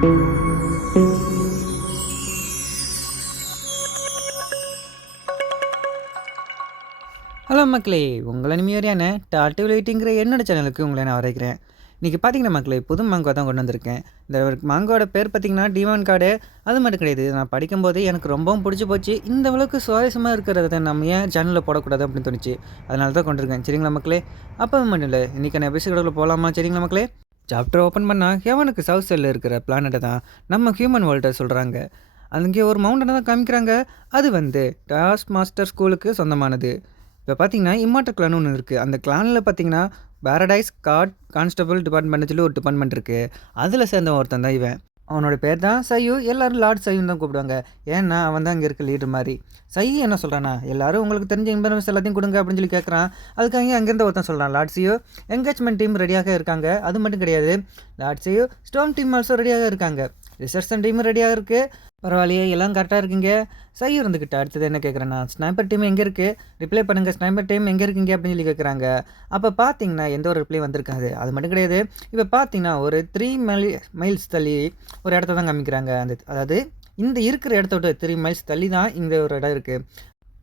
Hello மக்களே! உங்கள் இனிமையான டாட்டு வெயிட்டிங்கிற என்னோட சேனலுக்கு உங்களை நான் வரவேற்கிறேன். இன்றைக்கி பார்த்தீங்கன்னா மக்களே, புது மாங்கா தான் கொண்டு வந்திருக்கேன். இந்த மாங்காவோட பேர் பார்த்தீங்கன்னா டிமான் கார்டு. அது மட்டும் கிடையாது. நான் படிக்கும்போது எனக்கு ரொம்பவும் பிடிச்சி போச்சு. இந்த அளவுக்கு சுவாரஸ்யமாக இருக்கிறத நம்ம ஏன் சேனலில் போடக்கூடாது அப்படின்னு தோணுச்சு. அதனால தான் கொண்டிருக்கேன். சரிங்களா மக்களே? அப்போ மட்டும் இல்லை, இன்றைக்கான எபிசோடுக்குள்ள போகலாமா? சரிங்களா மக்களே? சாப்டர் ஓப்பன் பண்ணால் ஹெவனுக்கு சவுத் சைடில் இருக்கிற பிளானட்டை தான் நம்ம ஹியூமன் வேர்ல்டை சொல்கிறாங்க. அங்கே ஒரு மவுண்டனை தான் காமிக்கிறாங்க. அது வந்து டாஸ்க் மாஸ்டர் ஸ்கூலுக்கு சொந்தமானது. இப்போ பார்த்தீங்கன்னா இம்மார்டல் கிளான் ஒன்று இருக்குது. அந்த கிளானில் பார்த்தீங்கன்னா பேரடைஸ் கான்ஸ்டபிள் டிபார்ட்மெண்ட்னு சொல்லி ஒரு டிபார்ட்மெண்ட் இருக்குது. அதில் சேர்ந்த ஒருத்தன் தான் இவன். அவனோட பேர் தான் சையு. எல்லோரும் லார்ட் சையுன்னு தான் கூப்பிடுவாங்க. ஏன்னா அவன் தான் அங்கே இருக்க லீடர் மாதிரி. சையு என்ன சொல்கிறானா, எல்லோரும் உங்களுக்கு தெரிஞ்ச இன்ஃபர்மேஷன் எல்லாத்தையும் கொடுங்க அப்படின்னு சொல்லி கேட்குறான். அதுக்காக அங்கேருந்து ஒருத்தன் சொல்கிறான், லார்ட் சையு என்கேஜ்மெண்ட் டீம் ரெடியாக இருக்காங்க. அது மட்டும் கிடையாது, லார்ட் சையு ஸ்டோம் டீம் ஆல்சோ ரெடியாக இருக்காங்க. ரிசர்ச் டீம் ரெடியாக இருக்குது. பரவாயில்லையே, எல்லாம் கரெக்டாக இருக்குங்க. சை இருந்துக்கிட்ட அடுத்தது என்ன கேட்குறேன்னா, ஸ்னைப்பர் டீம் எங்கே இருக்குது, ரிப்ளை பண்ணுங்கள், ஸ்னைப்பர் டீம் எங்கே இருக்கீங்க அப்படின்னு சொல்லி கேட்குறாங்க. அப்போ பார்த்தீங்கன்னா எந்த ஒரு ரிப்ளை வந்திருக்காது. அது மட்டும் கிடையாது, இப்போ பார்த்தீங்கன்னா ஒரு 3 மைல்ஸ் தள்ளி ஒரு இடத்த தான் காமிக்கிறாங்க. அதாவது இந்த இருக்கிற இடத்த விட்டு 3 மைல்ஸ் தள்ளி தான் இந்த ஒரு இடம் இருக்குது.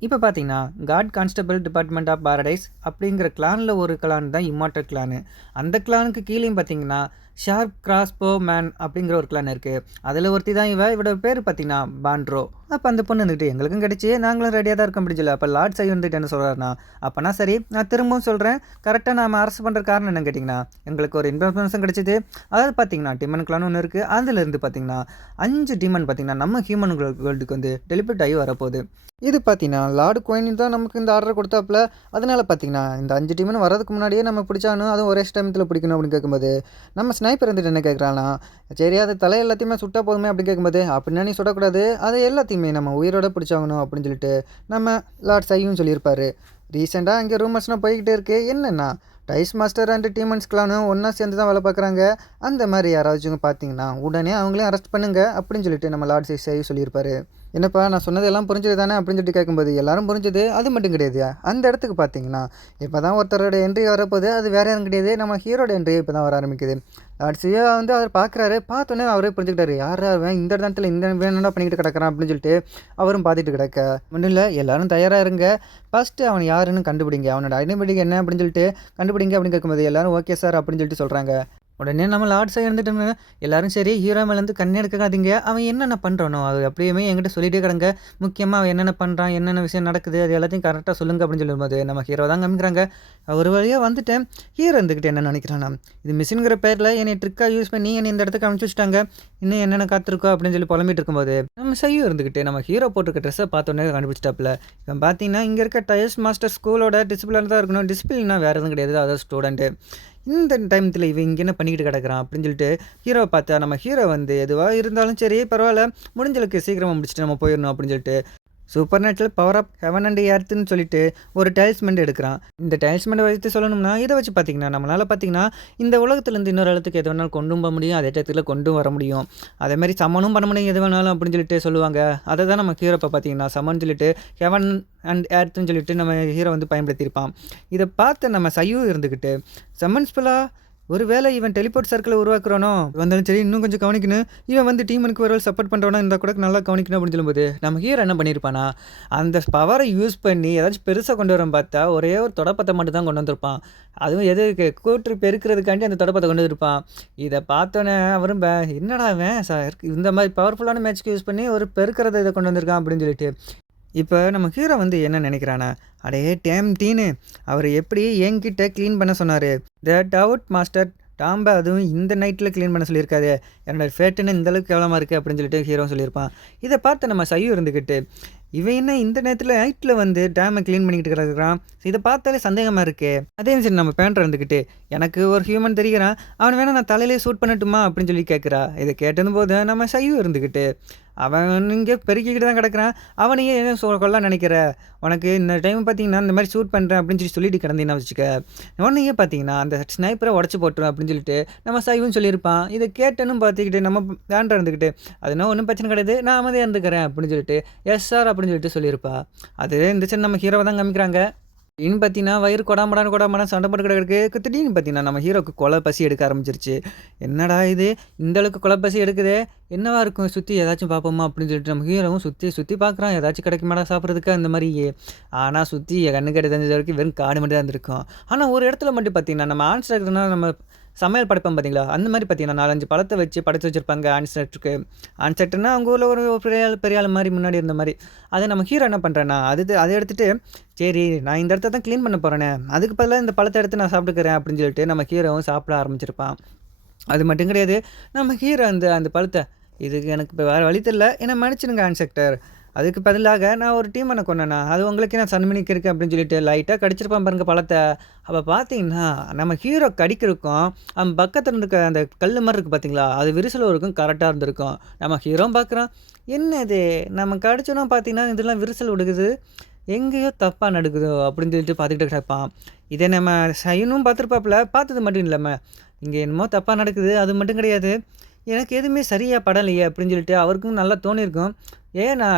இப்போ பார்த்தீங்கன்னா god constable department of paradise அப்படிங்கிற கிளானில் ஒரு கிளான் தான் இம்மார்டல் கிளானு. அந்த கிளானுக்கு கீழேயும் பார்த்தீங்கன்னா ஷார்ப் கிராஸ்போ மேன் அப்படிங்கிற ஒரு கிளான் இருக்குது. அதில் ஒருத்தி தான் இவரோட பேர் பார்த்தீங்கன்னா பாண்ட்ரோ. அப்போ அந்த பொண்ணு வந்துட்டு எங்களுக்கும் கிடச்சி நாங்களும் ரெடியாக தான் இருக்கோம் அப்படின்னு சொல்லி. அப்போ லார்ட் சை வந்துட்டு என்ன சொல்கிறாருன்னா, அப்போனா சரி நான் திரும்பவும் சொல்கிறேன், கரெக்டாக நாம் அரெஸ்ட் பண்ணுற காரணம் என்னன்னு கேட்டிங்கன்னா, எங்களுக்கு ஒரு இன்ஃபர்மேஷன் கிடச்சிது. அதாவது பார்த்தீங்கன்னா டிமன் கிளான் ஒன்று இருக்குது. அதிலிருந்து பார்த்தீங்கன்னா 5 டிமன் பார்த்தீங்கன்னா நம்ம ஹியூமன் வேர்ல்டுக்கு வந்து டெலிபரேட் ஆகி வரப்போகுது. இது பார்த்தீங்கன்னா லார்டு குவைன் தான் நமக்கு இந்த ஆர்டர் கொடுத்தாப்புல. அதனால் பார்த்தீங்கன்னா இந்த 5 டீம்னு வரதுக்கு முன்னாடியே நம்ம பிடிச்சானும் அதுவும் ஒரே டைமத்தில் பிடிக்கணும் அப்படின்னு கேட்கும்போது நம்ம ஸ்னைப்பர் வந்துட்டு என்ன கேட்குறான்னா, சரி அது தலை எல்லாத்தையுமே சுட்டா போதுமே அப்படின்னு கேட்கும்போது, அப்படின்னா நீ சுடக்கூடாது, அதை எல்லாத்தையுமே நம்ம உயிரோட பிடிச்சாகணும் அப்படின்னு சொல்லிட்டு நம்ம லார்ட் சையும் சொல்லியிருப்பார். ரீசெண்டாக அங்கே ரூமர்ஸ்னால் போய்கிட்டே இருக்குது. என்னென்னா டைஸ் மாஸ்டர் அண்ட் டீமன்ஸ் கிளானும் ஒன்றா சேர்ந்து தான் வேலை பார்க்குறாங்க. அந்த மாதிரி யாராச்சும் பார்த்தீங்கன்னா உடனே அவங்களையும் அரெஸ்ட் பண்ணுங்க அப்படின்னு சொல்லிட்டு நம்ம லார்ட் சை சொல்லியிருப்பார். என்னப்பா நான் சொன்னது எல்லாம் புரிஞ்சது தானே அப்படின்னு சொல்லிட்டு கேட்கும்போது, எல்லாரும் புரிஞ்சது. அது மட்டும் கிடையாது, அந்த இடத்துக்கு பார்த்தீங்கன்னா இப்போ தான் ஒருத்தரோட என்ட்ரி வரப்போகுது. அது வேறு யாரும் கிடையாது, நம்ம ஹீரோட என்ட்ரி இப்போ தான் வர ஆரம்பிக்குது. லார்ட்ஸியா வந்து அவர் பார்க்குறாரு. பார்த்தோன்னே அவரே புரிஞ்சுக்கிட்டாரு, யார் அவன் இந்த இடத்துல இந்த வேணும்னா பண்ணிக்கிட்டு கிடக்கிறான் அப்படின்னு சொல்லிட்டு அவரும் பார்த்துட்டு கிடக்க. ஒன்றும் இல்லை, எல்லோரும் தயாராக இருங்க, ஃபஸ்ட்டு அவன் யாருன்னு கண்டுபிடிங்க, அவனோட ஐடென்டிட்டி என்ன அப்படின்னு சொல்லிட்டு கண்டுபிடிங்க அப்படின்னு கேட்கும்போது எல்லோரும் ஓகே சார் அப்படின்னு சொல்லிட்டு சொல்கிறாங்க. உடனே நம்ம லார்ட்ஸை இருந்துட்டு எல்லோரும் சரி ஹீரோ மேலேருந்து கண்ணே எடுக்காதீங்க, அவன் என்னென்ன பண்ணுறானோ அது அப்படியுமே என்கிட்ட சொல்லிகிட்டே கிடங்க, முக்கியமாக அவன் என்னென்ன பண்ணுறான், என்னென்ன விஷயம் நடக்குது, அது எல்லாத்தையும் கரெக்டாக சொல்லுங்கள் அப்படின்னு சொல்லும்போது நம்ம ஹீரோ தான் காமிக்கிறாங்க. ஒரு வழியாக வந்துட்டேன். ஹீரோ இருந்துக்கிட்டு என்ன நினைக்கிறானா, இது மிஷின்கிற பேரில் என்னை ட்ரிக்காக யூஸ் பண்ணி என்னை இந்த இடத்துக்கு அனுப்பிச்சி வச்சுட்டாங்க, இன்னும் என்னென்ன காத்திருக்கோ அப்படின்னு சொல்லி புலம்பிட்டு இருக்கும்போது நம்ம சையும் இருந்துக்கிட்டு நம்ம ஹீரோ போட்டிருக்க ட்ரெஸ்ஸை பார்த்தோன்னே கண்டுபிடிச்சிட்டாப்புல. இப்போ பார்த்தீங்கன்னா இங்கே இருக்க டைஸ் மாஸ்டர் ஸ்கூலோட டிசிப்ளின் தான் இருக்கணும். டிசிப்ளின்னா வேறு எதுவும் கிடையாது, அதாவது ஸ்டூடெண்ட்டு. இந்த டைமத்தில் இவன் இங்கே என்ன பண்ணிக்கிட்டு கிடக்கிறான் அப்படின்னு சொல்லிட்டு ஹீரோவை பார்த்தா நம்ம ஹீரோ வந்து எதுவாக இருந்தாலும் சரி பரவாயில்ல, முடிஞ்சளவுக்கு சீக்கிரமாக முடிச்சுட்டு நம்ம போயிடணும் அப்படின்னு சொல்லிட்டு super natural power of heaven and எர்த்துன்னு சொல்லிட்டு ஒரு டைல்ஸ்மெண்ட் எடுக்கிறான். இந்த டைல்ஸ்மெண்ட் வச்சு சொல்லணும்னா இதை வச்சு பார்த்தீங்கன்னா நம்மளால் பார்த்தீங்கன்னா இந்த உலகத்துலேருந்து இன்னொரு இடத்துக்கு எது வேணாலும் கொண்டு போக முடியும், அதே இடத்துல கொண்டு வர முடியும், அதேமாதிரி சமனும் பண்ண முடியும் எது வேணாலும் அப்படின்னு சொல்லிட்டு சொல்லுவாங்க. அதை தான் நம்ம ஹீரோப்பை பார்த்தீங்கன்னா சமன் சொல்லிட்டு ஹெவன் அண்ட் எர்த்துன்னு சொல்லிட்டு நம்ம ஹீரோ வந்து பயன்படுத்தியிருப்பான். இதை பார்த்து நம்ம சையு இருந்துக்கிட்டு சம்மன் ஸ்பெல்லா ஒரு வேளை இவன் டெலிபோர்ட் சர்க்கிளை உருவாக்குறானோ வந்தாலும் சரி இன்னும் கொஞ்சம் கவனிக்கணும், இவன் வந்து டீமனுக்கு ஒரு சப்போர்ட் பண்ணுறவனா இருந்தால் கூட நல்லா கவனிக்கணும் அப்படின்னு சொல்லும்போது நம்ம ஹீரோ என்ன பண்ணியிருப்பானா, அந்த பவரை யூஸ் பண்ணி ஏதாச்சும் பெருசாக கொண்டு வரேன் பார்த்தா ஒரே ஒரு தொடப்பத்தை மட்டும் தான் கொண்டு வந்திருப்பான். அதுவும் எதுக்கு கூற்று பெருக்கிறதுக்காண்டி அந்த தொடப்பத்தை கொண்டு வந்திருப்பான். இதை பார்த்தோன்னே அவரும் என்னடா அவன் இந்த மாதிரி பவர்ஃபுல்லான மேட்ச்க்கு யூஸ் பண்ணி ஒரு பெருக்கிறத இதை கொண்டு வந்திருக்கான் அப்படின்னு சொல்லிட்டு இப்போ நம்ம ஹீரோ வந்து என்ன நினைக்கிறானா, அடே டேம் டீனு அவர் எப்படி என்கிட்ட க்ளீன் பண்ண சொன்னார், த டவுட் மாஸ்டர் டாம்பை அதுவும் இந்த நைட்டில் க்ளீன் பண்ண சொல்லியிருக்காது, என்னோடய ஃபேட்டுன்னு இந்தளவுக்கு கேவலமாக இருக்குது அப்படின்னு சொல்லிட்டு ஹீரோ சொல்லியிருப்பான். இதை பார்த்து நம்ம சையும் இருந்துக்கிட்டு இவன் என்ன இந்த நேரத்தில் நைட்டில் வந்து டேமை க்ளீன் பண்ணிக்கிட்டு கிடக்குறான், இதை பார்த்தாலே சந்தேகமாக இருக்கே. அதே சரி நம்ம பேண்டர் இருந்துக்கிட்டு எனக்கு ஒரு ஹியூமன் தெரிகிறான், அவன் வேணால் நான் தலையிலே சூட் பண்ணட்டுமா அப்படின்னு சொல்லி கேட்குறா. இதை கேட்டதும் போது நம்ம சையும் இருந்துக்கிட்டு அவன் இங்கே பெருக்கிக்கிட்டு தான் கிடக்கிறான், அவனையே என்ன கொள்ள நினைக்கிற, உனக்கு இந்த டைம் பார்த்தீங்கன்னா இந்த மாதிரி ஷூட் பண்ணுறேன் அப்படின்னு சொல்லி சொல்லிட்டு கிடந்தீங்கன்னா வச்சுக்க, உடனே பார்த்தீங்கன்னா அந்த ஸ்னைப்பரை உடச்சி போட்டுரும் அப்படின்னு சொல்லிட்டு நம்ம சைவும் சொல்லியிருப்பான். இதை கேட்டனும் பார்த்துக்கிட்டு நம்ம பேண்டர் இருந்துக்கிட்டு அதுனா ஒன்றும் பிரச்சனை கிடையாது, நான் அமைதியாக இருந்துக்கிறேன் அப்படின்னு சொல்லிட்டு எஸ் சார் அப்படின்னு சொல்லிட்டு சொல்லியிருப்பா. அது இந்த சரி நம்ம ஹீரோவை தான் காமிக்கிறாங்க. திடீர்னு பார்த்தீங்கன்னா, வயிறு கொடாமடான்னு கொடாமடான்னு சண்டை போட்டு கிடக்கு. திடீர்னு பார்த்தீங்கன்னா, நம்ம ஹீரோக்கு கொலை பசி எடுக்க ஆரம்பிச்சிருச்சு. என்னடா இது! இந்த அளவுக்கு கொலை பசி எடுக்குதே! என்னவா இருக்கும்? சுத்தி ஏதாச்சும் பார்ப்போமா? அப்படின்னு சொல்லிட்டு நம்ம ஹீரோவும் சுத்தி சுத்தி பார்க்குறான். ஏதாச்சும் கிடைக்குமாடா சாப்பிட்றதுக்கு? அந்த மாரி. ஆனா சுத்தி என் கண்ணுக்கு தெரிஞ்ச வரைக்கும் வெறும் காடு மட்டும் தான் இருந்திருக்கும். ஆனா ஒரு இடத்துல மட்டும் பார்த்தீங்கன்னா, நம்ம ஆன்ஸ்டாக்னா நம்ம சமையல் படைப்போம் பார்த்தீங்களா? அந்த மாரி பார்த்தீங்கன்னா, 4, 5 பழத்த வச்சு படைச்சு வச்சிருப்பாங்க ஆன்செட்டுக்கு. ஆன்செட்டுன்னா அவங்க ஊர்ல ஒரு பெரிய ஆள் மாரி முன்னாடி இருந்த மாரி. அத நம்ம ஹீரோ என்ன பண்றான்னா, அத எடுத்துட்டு, "சரி நான் இந்த இடத்த தான் கிளீன் பண்ண போறேனே, அதுக்கு பதிலா இந்த பழத்த எடுத்து நான் சாப்பிட்டுக்கிறேன்." அப்படின்னு சொல்லிட்டு நம்ம ஹீரோவும் சாப்பிட ஆரம்பிச்சிருப்பான். அது மட்டும் கிடையாது, நம்ம ஹீரோ அந்த அந்த பழத்த, "இதுக்கு எனக்கு இப்ப வேற வழி தெரியல. என்ன மன்னிச்சிடுங்க ஆன்செக்டர். அதுக்கு பதிலாக நான் ஒரு டீமன கொன்னேண்ணா. அது உங்களுக்கே நான் சன்மானிக்கு இருக்கு." அப்படின்னு சொல்லிட்டு லைட்டா கடிச்சிருப்பான் பாருங்க பழத்த. அப்ப பார்த்தீங்கன்னா, நம்ம ஹீரோ கடிக்கிறதுக்கும், அவன் பக்கத்துல இருக்க அந்த கல்லு மாரி இருக்கு பார்த்தீங்களா? அது விரிசல் கரெக்ட்டா இருந்திருக்கும். நம்ம ஹீரோவும் பார்க்குறான், "என்ன இது? நம்ம கடிச்சோன பார்த்தீங்கன்னா, இதெல்லாம் விரிசல் விடுகுது. எங்கேயோ தப்பா நடக்குதோ?" அப்படின்னு சொல்லிட்டு பார்த்துக்கிட்டு கிடப்பான். இத நம்ம சைனும் பார்த்துருப்பாப்புல. பார்த்தது மட்டும் இல்லாம, "இங்க என்னமோ தப்பா நடக்குது. அது மட்டும் கிடையாது. எனக்கு எதுவுமே சரியா படலையே." அப்படின்னு சொல்லிட்டு அவருக்கும் நல்லா தோணியிருக்கும். ஏன்னா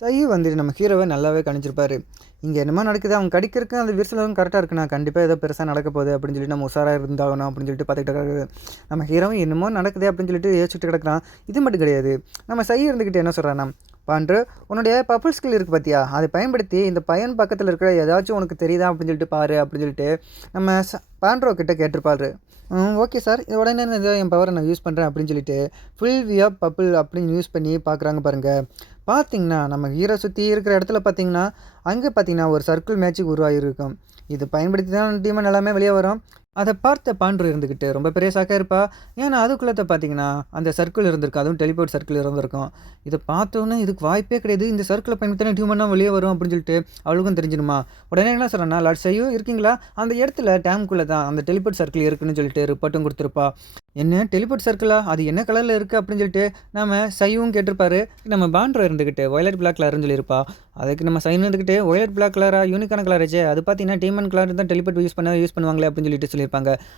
சையு வந்துட்டு நம்ம ஹீரோவ நல்லாவே கணிச்சிருப்பாரு. இங்க என்னமோ நடக்குது. அவன் கடிக்கிறதுக்கும் அந்த விரிசலும் கரெக்ட்டா இருக்குண்ணா. கண்டிப்பா ஏதோ பெருசா நடக்க போகுது அப்படின்னு சொல்லிட்டு நம்ம உஷாரா இருந்தாகணும் அப்படின்னு சொல்லிட்டு பார்த்துக்கிட்டு இருக்காரு. நம்ம ஹீரோவும் என்னமோ நடக்குதே அப்படின்னு சொல்லிட்டு யோசிச்சுட்டு கிடக்குறான். இது மட்டும் கிடையாது. நம்ம சையு இருந்துக்கிட்டு என்ன சொல்றான்னா, "பாண்ட்ரு, உன்னுடைய பப்பிள் ஸ்கில் இருக்கு பார்த்தியா? அதை பயன்படுத்தி இந்த பையன் பக்கத்துல இருக்கிற ஏதாச்சும் உனக்கு தெரியுதா அப்படின்னு சொல்லிட்டு பாரு." அப்படின்னு சொல்லிட்டு நம்ம பாண்ட்ரோ கிட்ட கேட்டிருப்பாரு. Okay sir. இது உடனே நான் இத என் பவர நான் யூஸ் பண்றேன் அப்படின்னு சொல்லிட்டு, ஃபுல் வியா பப்பிள் அப்படின்னு யூஸ் பண்ணி பார்க்குறாங்க பாருங்க. பார்த்தீங்கன்னா, நம்ம ஹீரோ சுத்தி இருக்கிற இடத்துல பார்த்தீங்கன்னா, அங்க பார்த்தீங்கன்னா ஒரு சர்க்கிள் மேஜிக் உருவாகியிருக்கும். இத பயன்படுத்தி தான் டீமன் எல்லாமே வெளிய வரும். அத பார்த்த பாண்ட்ரு இருந்துகிட்டு ரொம்ப பெரிய ஷாக்கா இருப்பா. ஏன்னா அதுக்குள்ளத்த பார்த்தீங்கன்னா, அந்த சர்க்கிள் இருந்திருக்கும். அதுவும் டெலிபோர்ட் சர்க்கிள் இருந்திருக்கும். இத பார்த்தோனே இதுக்கு வாய்ப்பே கிடையாது. இந்த சர்க்கிள பயன்படுத்தினா ஹியூமனா வெளிய வரும் அப்படின்னு சொல்லிட்டு அவளுக்கும் தெரிஞ்சிருமா. உடனே என்ன சொல்றான்னா, "லார்ட் சையு இருக்கீங்களா? அந்த இடத்துல டேம்க்குள்ள தான் அந்த டெலிபோர்ட் சர்க்கிள் இருக்குன்னு" சொல்லிட்டு ரிப்போர்ட்டும் குடுத்திருப்பா. "என்ன டெலிபோர்ட் சர்க்கிளா? அது என்ன கலர்ல இருக்கு?" அப்படின்னு சொல்லிட்டு நம்ம சையும் கேட்டிருப்பாரு. நம்ம பாண்ட்ரோ இருந்துகிட்டு வயலட் பிளாக் கலர்ன்னு சொல்லியிருப்பா. அதுக்கு நம்ம சைன் இருந்துகிட்டு, "வயலட் பிளாக் கலரா? யூனிக்கான கலராச்சே. அது பார்த்தீங்கன்னா டீமன் கலர் தான் டெலிபோர்ட் யூஸ் பண்ணுவாங்களே." அப்படின்னு சொல்லிட்டு சொல்லியிருப்பாங்க.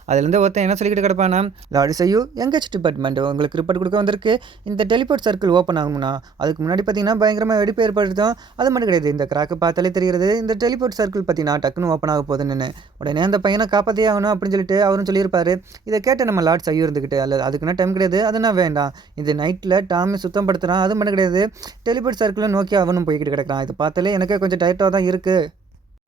அதுலேருந்து ஒருத்தன் என்ன சொல்லிக்கிட்டு கிடப்பானா, "லார்ட் சையு எங்கேஜ் டிபார்ட்மெண்ட் உங்களுக்கு ரிப்போர்ட் குடுக்க வந்திருக்கு. இந்த டெலிபோர்ட் சர்க்கிள் ஓப்பன் ஆகும்னா, அதுக்கு முன்னாடி பார்த்தீங்கன்னா பயங்கரமா வெடிப்பு ஏற்படுத்தும். அது மட்டும் கிடையாது. இந்த கிராக்க பார்த்தாலே தெரிகிறது. இந்த டெலிபோர்ட் சர்க்கிள் பார்த்தீங்கன்னா டக்குன்னு ஓப்பன் ஆக போகுதுன்னு. உடனே அந்த பையன காப்பாத்தியே ஆகணும்." அப்படின்னு சொல்லிட்டு அவரும் சொல்லியிருப்பாரு. இத கேட்ட நம்ம லார்ட் சையு இருந்துகிட்டு, "அல்ல அதுக்குன்னா டைம் கிடையாது. அதுனா வேண்டாம். இது நைட்ல டாமி சுத்தம் படுத்துறான். அது மட்டும் கிடையாது. டெலிபோர்ட் சர்க்கிள நோக்கி அவனும் போய்க்கிட்டு கிடக்குறான். இத பார்த்தாலே எனக்கே கொஞ்சம் டயர்ட்டா தான் இருக்கு.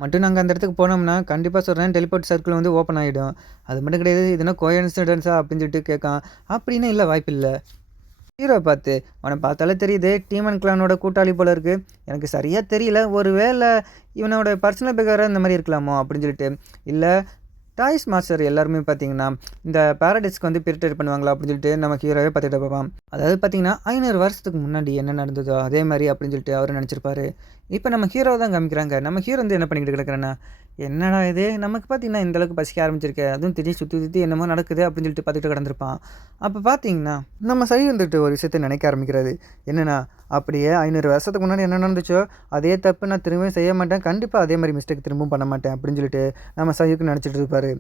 மட்டும் நாங்க அந்த இடத்துக்கு போனோம்னா, கண்டிப்பா சொல்றேன் டெலிபோர்ட் சர்க்கிள் வந்து ஓப்பன் ஆயிடும். அது மட்டும் கிடையாது. இது என்ன கோஇன்சிடென்ஸா?" அப்படின்னு சொல்லிட்டு கேட்கான். "அப்படின்னு இல்ல, வாய்ப்பில்ல." ஹீரோ பார்த்து, "அவன பார்த்தாலே தெரியுது. டீமன் கிளானோட கூட்டாளி போல இருக்கு. எனக்கு சரியா தெரியல. ஒரு வேள இவனோட பர்சனல் பிஹேவியரா இந்த மாரி இருக்கலாமோ?" அப்படின்னு சொல்லிட்டு. "இல்ல டாய்ஸ் மாஸ்டர் எல்லாருமே பார்த்தீங்கன்னா, இந்த பாரடைஸ்க்கு வந்து பிரிட்டேட் பண்ணுவாங்களா?" அப்படின்னு சொல்லிட்டு நம்ம ஹீரோவே பார்த்துட்டு பார்ப்பான். அதாவது பார்த்தீங்கன்னா, 500 வருஷத்துக்கு முன்னாடி என்ன நடந்ததோ அதே மாரி அப்படின்னு சொல்லிட்டு அவரும் நெனச்சிருப்பாரு. இப்ப நம்ம ஹீரோவ தான் காமிக்கிறாங்க. நம்ம ஹீரோ வந்து என்ன பண்ணிக்கிட்டு கிடக்குறான்னா, "என்னடா இது! நமக்கு பார்த்தீங்கன்னா இந்த அளவுக்கு பசிக்க ஆரம்பிச்சிருக்கே. அதுவும் திடீர்னு சுத்தி சுத்தி என்னமோ நடக்குது." அப்படின்னு சொல்லிட்டு பார்த்துட்டு கிடந்திருப்பான். அப்ப பார்த்தீங்கன்னா, நம்ம சை வந்துட்டு ஒரு விஷயத்த நினைக்க ஆரம்பிக்கிறாரு. என்னன்னா, அப்படியே 500 வருஷத்துக்கு முன்னாடி என்ன நடந்துச்சோ, அதே தப்பு நான் திரும்பியும் செய்ய மாட்டேன். கண்டிப்பா அதே மாரி மிஸ்டேக் திரும்பவும் பண்ண மாட்டேன் அப்படின்னு சொல்லிட்டு நம்ம சையுக்கு நெனச்சிட்டு இருப்பாரு.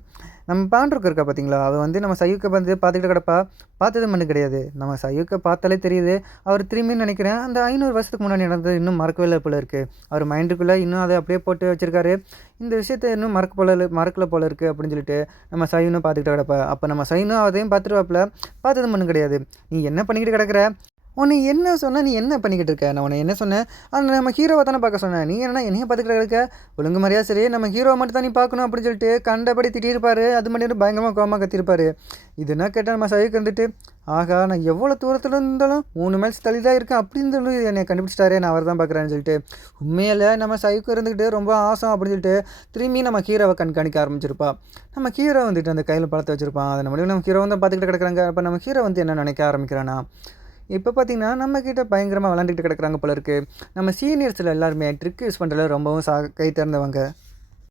நம்ம பாண்ட்ருக்கு இருக்கா பார்த்தீங்களா, அவ வந்து நம்ம சையுக்க வந்து பார்த்துக்கிட்டு கிடப்பா. பார்த்தது மட்டும் கிடையாது. நம்ம சையுக்க பார்த்தாலே தெரியுது. அவர் திரும்பியும் நினைக்கிறேன், அந்த 500 வருஷத்துக்கு முன்னாடி நடந்தது இன்னும் மறக்கவே இல்ல போல இருக்கு. அவர் மைண்டுக்குள்ள இன்னும் அத அப்படியே போட்டு வச்சிருக்காரு. இந்த விஷயத்த இன்னும் மறக்கல போல இருக்கு அப்படின்னு சொல்லிட்டு நம்ம சைனும் பார்த்துக்கிட்டு கிடப்பா. அப்ப நம்ம சைனும் அதையும் பார்த்துருவாப்புல. பார்த்தது மட்டும் கிடையாது. "நீ என்ன பண்ணிக்கிட்டு கிடக்குற? உன்னை என்ன சொன்னேன்? நீ என்ன பண்ணிக்கிட்டு இருக்க? நான் உன்னை என்ன சொன்னேன்? நம்ம ஹீரோவ தானே பார்க்க சொன்னேன். நீ என்னன்னா என்னைய பார்த்துக்கிட்டு இருக்க? ஒழுங்கு மரியாதை சரி, நம்ம ஹீரோவ மட்டும் தான் நீ பார்க்கணும்." அப்படின்னு சொல்லிட்டு கண்டபடி திட்டியிருப்பாரு. அது மட்டும் பயங்கரமா கோவமா கத்தியிருப்பாரு. இதுனா கேட்டா நம்ம சைக்கு இருந்துட்டு, "ஆஹா! நான் எவ்வளோ தூரத்துல இருந்தாலும் 3 மைல்ஸ் தள்ளி தான் இருக்கேன். அப்படின்னு சொல்லி என்னைய கண்டுபிடிச்சிட்டாரே, நான் அவர தான் பார்க்குறேன்னு" சொல்லிட்டு உண்மையில நம்ம சைக்கு இருந்துக்கிட்டு ரொம்ப ஆசம் அப்படின்னு சொல்லிட்டு திரும்பி நம்ம ஹீரோவ கண்காணிக்க ஆரம்பிச்சிருப்பா. நம்ம ஹீரோ வந்துட்டு அந்த கையில பழத்த வச்சிருப்பான். அத நம்ம ஹீரோ தான் பார்த்துக்கிட்டு கிடக்குறாங்க. அப்ப நம்ம ஹீரோ வந்து என்ன நினைக்க ஆரம்பிக்கிறான்னா, இப்போ பார்த்தீங்கன்னா, நம்மகிட்ட பயங்கரமா விளையாண்டுக்கிட்டு கிடக்குறாங்க போல இருக்கு. நம்ம சீனியர்ஸ்ல எல்லாருமே ட்ரிக் யூஸ் பண்றதுல ரொம்பவும் கை தேர்ந்தவங்க.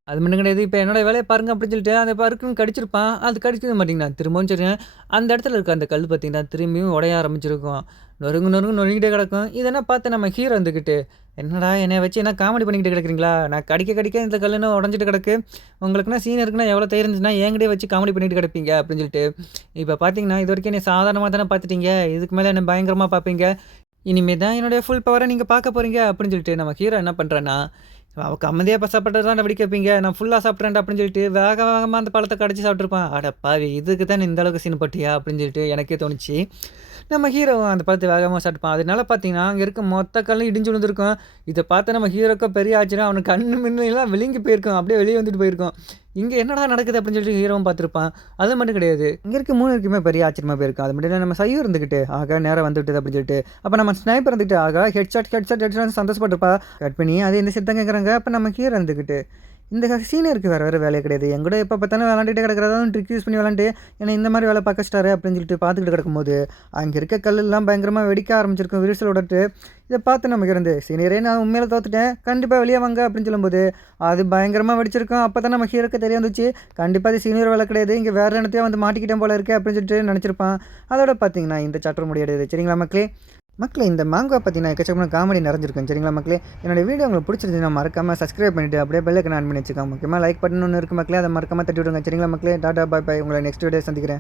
அது மட்டும் கிடையாது. இப்ப என்னோட வேலைய பாருங்க அப்படின்னு சொல்லிட்டு, அந்த பருக்குன்னு கடிச்சிருப்பான். அது கடிச்சது மாட்டீங்கன்னா, திரும்பவும் சொல்றேன், அந்த இடத்துல இருக்க அந்த கல்லு பார்த்தீங்கன்னா, திரும்பியும் உடைய ஆரம்பிச்சிருக்கும். நொறுங்கு நொறுங்குன்னு நொறுங்கிட்டே கிடக்கும். இதெல்லாம் பார்த்து நம்ம ஹீரோ இருந்துக்கிட்டு, "என்னடா என்னைய வச்சு என்ன காமெடி பண்ணிக்கிட்டு கிடக்குறீங்களா? நான் கடிக்க கடிக்க இந்த கல்லு என்ன உடைஞ்சிட்டு கிடக்கு. உங்களுக்குன்னா சீனியருக்குன்னா எவ்வளோ தைரியம் இருந்துச்சுன்னா, என்கிட்டயே வச்சு காமெடி பண்ணிட்டு கிடப்பீங்க." அப்படின்னு சொல்லிட்டு. இப்ப பார்த்தீங்கன்னா, இதுவரைக்கும் என்னைய சாதாரணமா தானே பார்த்துட்டீங்க. இதுக்கு மேல என்ன பயங்கரமா பார்ப்பீங்க. இனிமே தான் என்னுடைய ஃபுல் பவர நீங்க பார்க்க போறீங்க." அப்படின்னு சொல்லிட்டு நம்ம ஹீரோ என்ன பண்றான்னா, அவ அமைதியா இப்ப சாப்பிட்டது தான் வெடி கேட்பீங்க. நான் ஃபுல்லா சாப்பிட்றேன்டா அப்படின்னு சொல்லிட்டு வேக வேகமா அந்த பழத்த கடிச்சு சாப்பிட்டுருப்பான். அட பாவி! இதுக்கு தான் நீ இந்த அளவுக்கு சீன் போட்டியா? அப்படின்னு சொல்லிட்டு எனக்கே தோணுச்சு. நம்ம ஹீரோவும் அந்த பழத்த வேகமா சாப்பிட்டுப்பான். அதனால பார்த்தீங்கன்னா, அங்க இருக்க மொத்த கல்லும் இடிஞ்சு விழுந்திருக்கும். இத பார்த்து நம்ம ஹீரோக்கு பெரிய ஆச்சரியம். அவனுக்கு கண்ணு மின்னு எல்லாம் விழுங்கி போயிருக்கும். அப்படியே வெளிய வந்துட்டு போயிருக்கும். இங்க என்னடா நடக்குது அப்படின்னு சொல்லிட்டு ஹீரோவும் பார்த்துருப்பான். அது மட்டும் கிடையாது. இங்க இருக்க 3 பேருக்குமே பெரிய ஆச்சரியமா போயிருக்கும். அது மட்டும் இல்ல நம்ம சையும் இருந்துகிட்டு, ஆகா நேரம் வந்து விட்டது அப்படின்னு சொல்லிட்டு. அப்ப நம்ம ஸ்னைப்பர் இருந்துகிட்டு, ஆகா ஹெட்ஷாட், ஹெட்ஷாட், ஹெட்ஷாட்ன்னு சந்தோஷப்பட்டுருப்பா. கட் பண்ணி அது இந்த சைடு தான் கேட்குறாங்க. அப்ப நம்ம ஹீரோ இருந்துகிட்டு, இந்த சீனியருக்கு வேற வேலையே கிடையாது. என் கூட எப்போ பார்த்தாலும் விளாண்டுட்டே கிடக்கிறதாவும் ட்ரிக் யூஸ் பண்ணி விளாண்டு என்னை இந்த மாதிரி வேலை பார்க்க வச்சிட்டாரு அப்படின்னு சொல்லிட்டு பார்த்துக்கிட்டு கிடக்கும்போது, அங்கே இருக்க கல்லெல்லாம் பயங்கரமாக வெடிக்க ஆரம்பிச்சிருக்கும் விரிசல் விடட்டு. இதை பார்த்து நமக்கு இருந்து சீனியரே நான் உண்மையில தோத்துட்டேன், கண்டிப்பாக வெளியே வாங்க அப்படின்னு சொல்லும்போது, அது பயங்கரமாக வெடிச்சிருக்கும். அப்போ தான் நம்ம ஹீரோக்கு தெரிய வந்துச்சு, கண்டிப்பாக அது சீனியர் வேலை கிடையாது, இங்கே வேறு இடத்தையும் வந்து மாட்டிக்கிட்டேன் போல இருக்கே அப்படின்னு சொல்லிட்டு நினச்சிருப்பான். அதோட பார்த்தீங்கன்னா இந்த சாப்டர் முடியாது. சரிங்களா மக்களே? மக்களே இந்த மாங்கா பார்த்தீங்கன்னா எக்கச்சக்கமான காமெடி நிறைஞ்சிருக்கும். சரிங்களா மக்களே? என்னோட வீடியோ உங்களுக்கு பிடிச்சிருந்துச்சுன்னா மறக்காமல் சப்ஸ்கிரைப் பண்ணிவிட்டு அப்படியே பெல் ஐக்கான ஆன் பண்ணி வச்சுக்கோங்க. முக்கியமாக லைக் பட்டன் ஒன்று இருக்குது மக்களே, அதை மறக்காமல் தட்டி விடுங்க. சரிங்களா மக்களே? டாடா பாய் பாய். உங்களை நெக்ஸ்ட் வீடியோ சந்திக்கிறேன்.